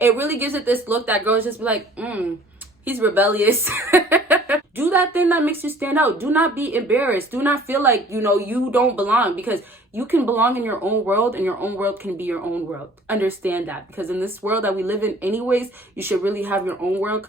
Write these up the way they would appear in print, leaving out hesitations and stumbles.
It really gives it this look that girls just be like, he's rebellious. Do that thing that makes you stand out. Do not be embarrassed. Do not feel like, you don't belong, because you can belong in your own world, and your own world can be your own world. Understand that, because in this world that we live in anyways, you should really have your own world.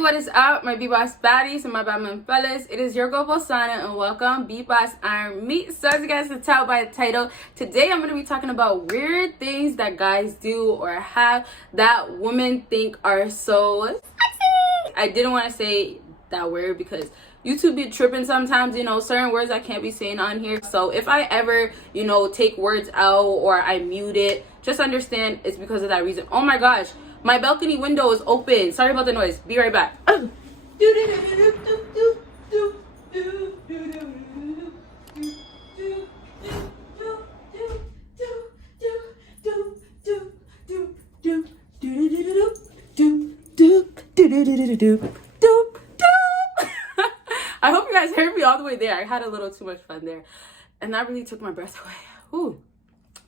What is up, my BBossBaddies and my Batman fellas? It is your girl Bosana, and welcome BBossArmy. So as you guys can tell by the title, today I'm going to be talking about weird things that guys do or have that women think are so sexy. I didn't want to say that word because YouTube be tripping sometimes, certain words I can't be saying on here. So if I ever, take words out or I mute it, just understand it's because of that reason. Oh my gosh. My balcony window is open. Sorry about the noise. Be right back. I hope you guys heard me all the way there. I had a little too much fun there. And that really took my breath away. Ooh.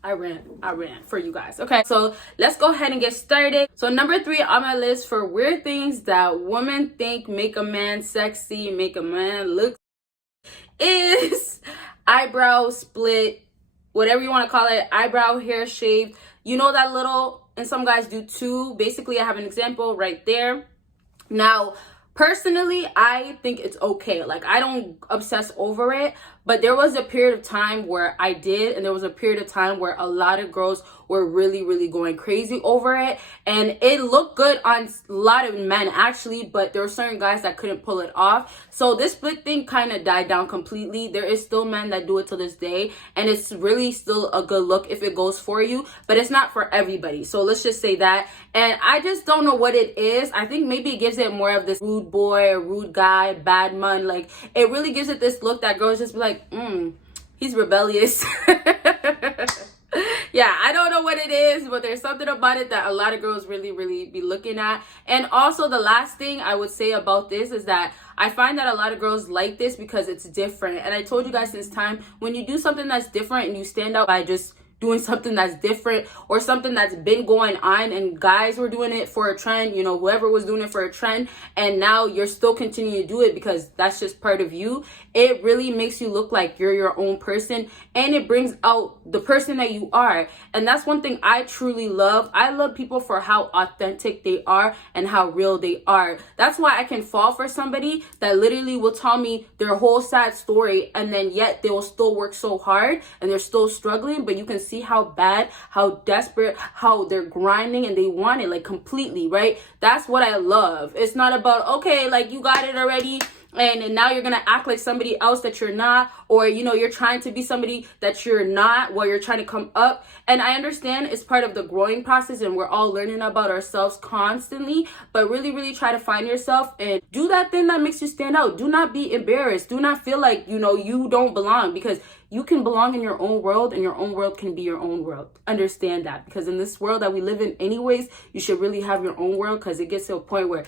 I ran for you guys. Okay, so let's go ahead and get started. So number 3 on my list for weird things that women think make a man sexy, make a man look, is eyebrow split, whatever you want to call it, eyebrow hair shaved. You know that little, and some guys do too. Basically, I have an example right there. Now, personally, I think it's okay. Like, I don't obsess over it, but there was a period of time where I did, and there was a period of time where a lot of girls were really going crazy over it, and it looked good on a lot of men actually, but there were certain guys that couldn't pull it off. So this split thing kind of died down completely. There is still men that do it to this day, and it's really still a good look if it goes for you, but it's not for everybody. So let's just say that. And I just don't know what it is. I think maybe it gives it more of this rude boy or rude guy, bad man. Like, it really gives it this look that girls just be like, he's rebellious. Yeah, I don't know what it is, but there's something about it that a lot of girls really be looking at. And also, the last thing I would say about this is that I find that a lot of girls like this because it's different. And I told you guys this time, when you do something that's different and you stand out by just doing something that's different or something that's been going on, and guys were doing it for a trend, whoever was doing it for a trend, and now you're still continuing to do it because that's just part of you, it really makes you look like you're your own person, and it brings out the person that you are. And that's one thing I truly love. I love people for how authentic they are and how real they are. That's why I can fall for somebody that literally will tell me their whole sad story, and then yet they will still work so hard and they're still struggling, but you can see how bad, how desperate, how they're grinding, and they want it, like, completely, right? That's what I love. It's not about, okay, like, you got it already, and now you're gonna act like somebody else that you're not, or you're trying to be somebody that you're not while you're trying to come up. And I understand it's part of the growing process, and we're all learning about ourselves constantly, but really try to find yourself and do that thing that makes you stand out. Do not be embarrassed. Do not feel like you don't belong, because you can belong in your own world, and your own world can be your own world. Understand that, because in this world that we live in anyways, you should really have your own world, because it gets to a point where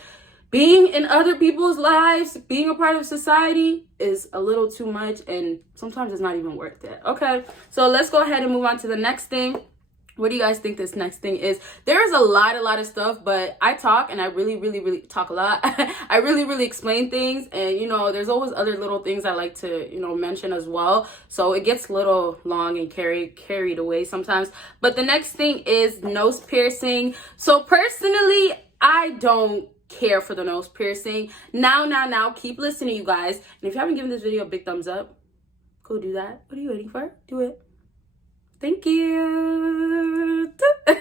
being in other people's lives, being a part of society is a little too much, and sometimes it's not even worth it. Okay, so let's go ahead and move on to the next thing. What do you guys think this next thing is? There's a lot of stuff, but I talk, and I really talk a lot. I really explain things, and there's always other little things I like to mention as well. So it gets a little long and carried away sometimes. But the next thing is nose piercing. So personally, I don't care for the nose piercing. Now, keep listening, you guys. And if you haven't given this video a big thumbs up, go do that. What are you waiting for? Do it. Thank you.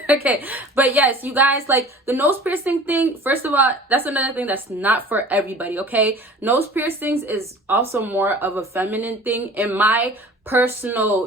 Okay, but yes, you guys, like, the nose piercing thing, first of all, that's another thing that's not for everybody, okay? Nose piercings is also more of a feminine thing in my personal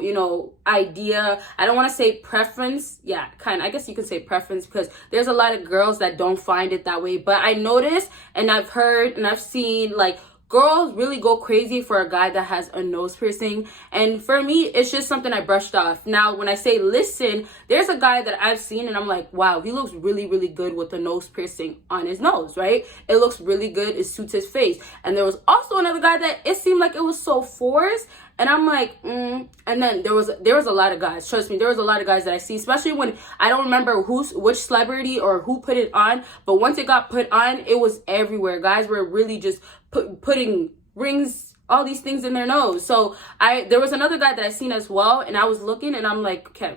idea. I don't want to say preference. Yeah, I guess you could say preference, because there's a lot of girls that don't find it that way. But I noticed, and I've heard, and I've seen, like, girls really go crazy for a guy that has a nose piercing, and for me it's just something I brushed off. Now when I say listen, there's a guy that I've seen and I'm like, wow, he looks really, really good with the nose piercing on his nose, right? It looks really good, it suits his face. And there was also another guy that it seemed like it was so forced, and I'm like, and then there was a lot of guys, trust me, there was a lot of guys that I see, especially when I don't remember which celebrity or who put it on, but once it got put on, it was everywhere. Guys were really just putting rings, all these things in their nose. So there was another guy that I seen as well, and I was looking and I'm like, okay,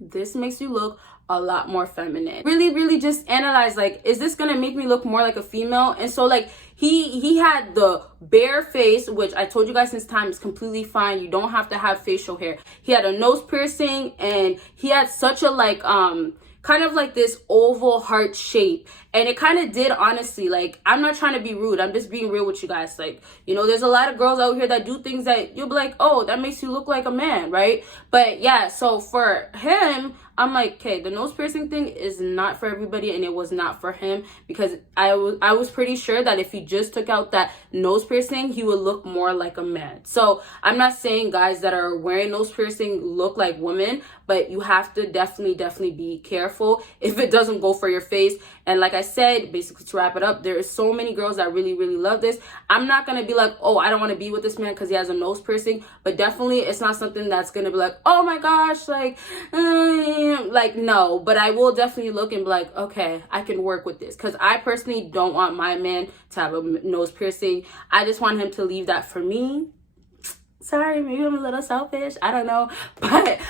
this makes you look a lot more feminine. Really, really just analyze, like, is this gonna make me look more like a female? And so like he had the bare face, which I told you guys since time is completely fine. You don't have to have facial hair. He had a nose piercing, and he had such a like kind of like this oval heart shape, and it kind of did, honestly, like, I'm not trying to be rude, I'm just being real with you guys. Like, you know, there's a lot of girls out here that do things that you'll be like, oh, that makes you look like a man, right? But yeah, so for him, I'm like, okay, the nose piercing thing is not for everybody, and it was not for him, because I was pretty sure that if he just took out that nose piercing, he would look more like a man. So I'm not saying guys that are wearing nose piercing look like women, but you have to definitely be careful if it doesn't go for your face. And like I said, basically to wrap it up, there is so many girls that really, really love this. I'm not gonna be like, oh, I don't want to be with this man because he has a nose piercing, but definitely it's not something that's gonna be like, oh my gosh, like no. But I will definitely look and be like, okay, I can work with this, because I personally don't want my man to have a nose piercing. I just want him to leave that for me. Sorry, maybe I'm a little selfish, I don't know. But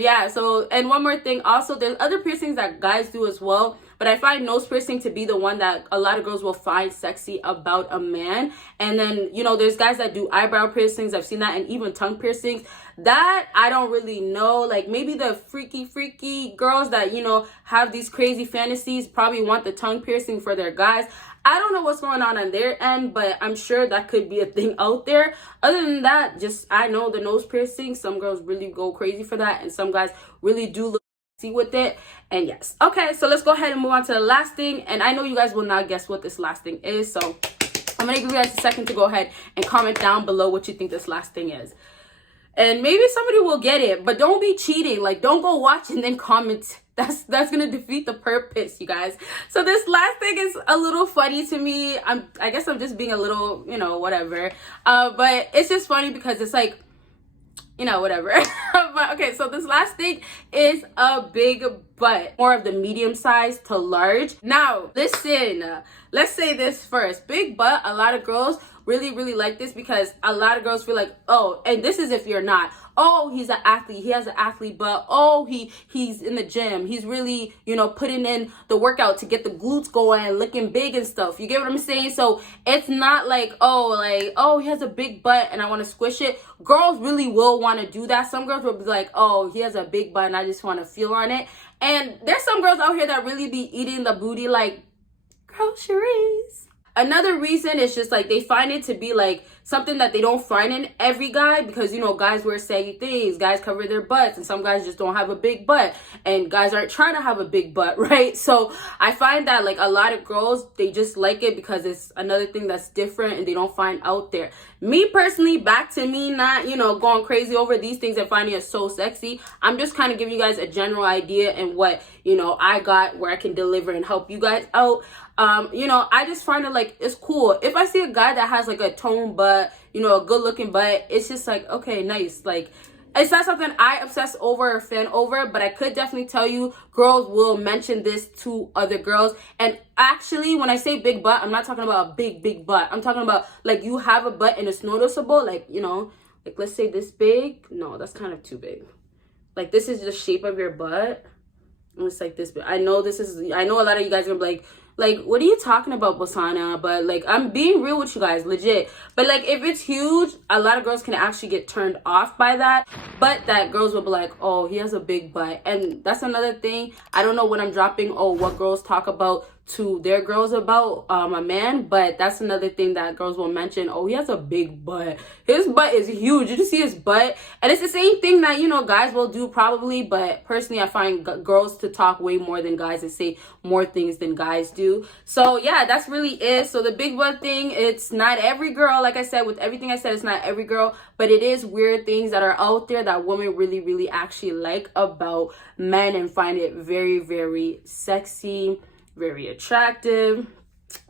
yeah, so, and one more thing also, there's other piercings that guys do as well, but I find nose piercing to be the one that a lot of girls will find sexy about a man. And then, you know, there's guys that do eyebrow piercings, I've seen that, and even tongue piercings. That I don't really know, like maybe the freaky girls that, you know, have these crazy fantasies probably want the tongue piercing for their guys. I don't know what's going on their end, but I'm sure that could be a thing out there. Other than that, just, I know the nose piercing, some girls really go crazy for that, and some guys really do look sexy with it. And yes, okay, so let's go ahead and move on to the last thing. And I know you guys will not guess what this last thing is, so I'm gonna give you guys a second to go ahead and comment down below what you think this last thing is. And maybe somebody will get it, but don't be cheating. Like, don't go watch and then comment. That's gonna defeat the purpose, you guys. So this last thing is a little funny to me. I guess I'm just being a little, you know, whatever. But it's just funny because it's like, you know, whatever. But okay, so this last thing is a big butt, more of the medium size to large. Now listen, let's say this first. Big butt, a lot of girls really like this, because a lot of girls feel like, oh, and this is if you're not, oh, he's an athlete, he has an athlete butt, oh, he's in the gym, he's really, you know, putting in the workout to get the glutes going, looking big and stuff. You get what I'm saying? So it's not like, oh, he has a big butt and I want to squish it. Girls really will want to do that. Some girls will be like, oh, he has a big butt and I just want to feel on it. And there's some girls out here that really be eating the booty like groceries. Another reason is just like they find it to be like something that they don't find in every guy, because, you know, guys wear saggy things, guys cover their butts, and some guys just don't have a big butt, and guys aren't trying to have a big butt, right? So I find that like a lot of girls, they just like it because it's another thing that's different and they don't find out there. Me personally, back to me not, you know, going crazy over these things and finding it so sexy. I'm just kind of giving you guys a general idea and what, you know, I got where I can deliver and help you guys out. You know, I just find it like, it's cool. If I see a guy that has like a toned butt, you know, a good looking butt, it's just like, okay, nice. Like, it's not something I obsess over or fan over, but I could definitely tell you girls will mention this to other girls. And actually, when I say big butt, I'm not talking about a big butt. I'm talking about like you have a butt and it's noticeable, like, you know, like let's say this big. No, that's kind of too big. Like, this is the shape of your butt and it's like this big. I know a lot of you guys are gonna be like, what are you talking about, Bosana? But like, I'm being real with you guys, legit. But like, if it's huge, a lot of girls can actually get turned off by that. But that girls will be like, oh, he has a big butt. And that's another thing. I don't know when I'm dropping, oh, what girls talk about to their girls about a man, but that's another thing that girls will mention. Oh, he has a big butt. His butt is huge. You just see his butt, and it's the same thing that, you know, guys will do probably, but personally I find girls to talk way more than guys and say more things than guys do. do. So yeah, that's really it. So the big butt thing, it's not every girl, like I said, with everything I said, it's not every girl, but it is weird things that are out there that women really actually like about men and find it very sexy, very attractive.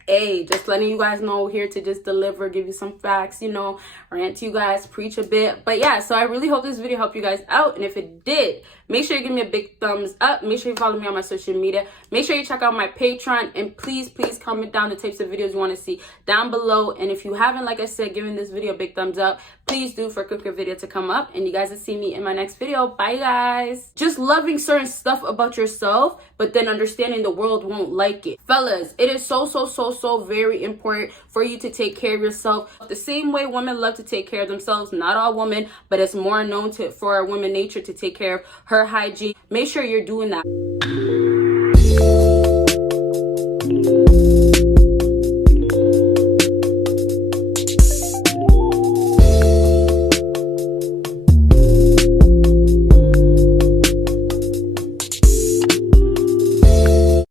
Hey, just letting you guys know, here to just deliver, give you some facts, you know, rant to you guys, preach a bit. But yeah, so I really hope this video helped you guys out. And if it did, make sure you give me a big thumbs up. Make sure you follow me on my social media. Make sure you check out my Patreon. And please comment down the types of videos you want to see down below. And if you haven't, like I said, given this video a big thumbs up, please do for a quicker video to come up. And you guys will see me in my next video. Bye, guys. Just loving certain stuff about yourself, but then understanding the world won't like it. Fellas, it is so very important for you to take care of yourself. The same way women love to take care of themselves, not all women, but it's more known for a woman nature to take care of her hygiene. Make sure you're doing that.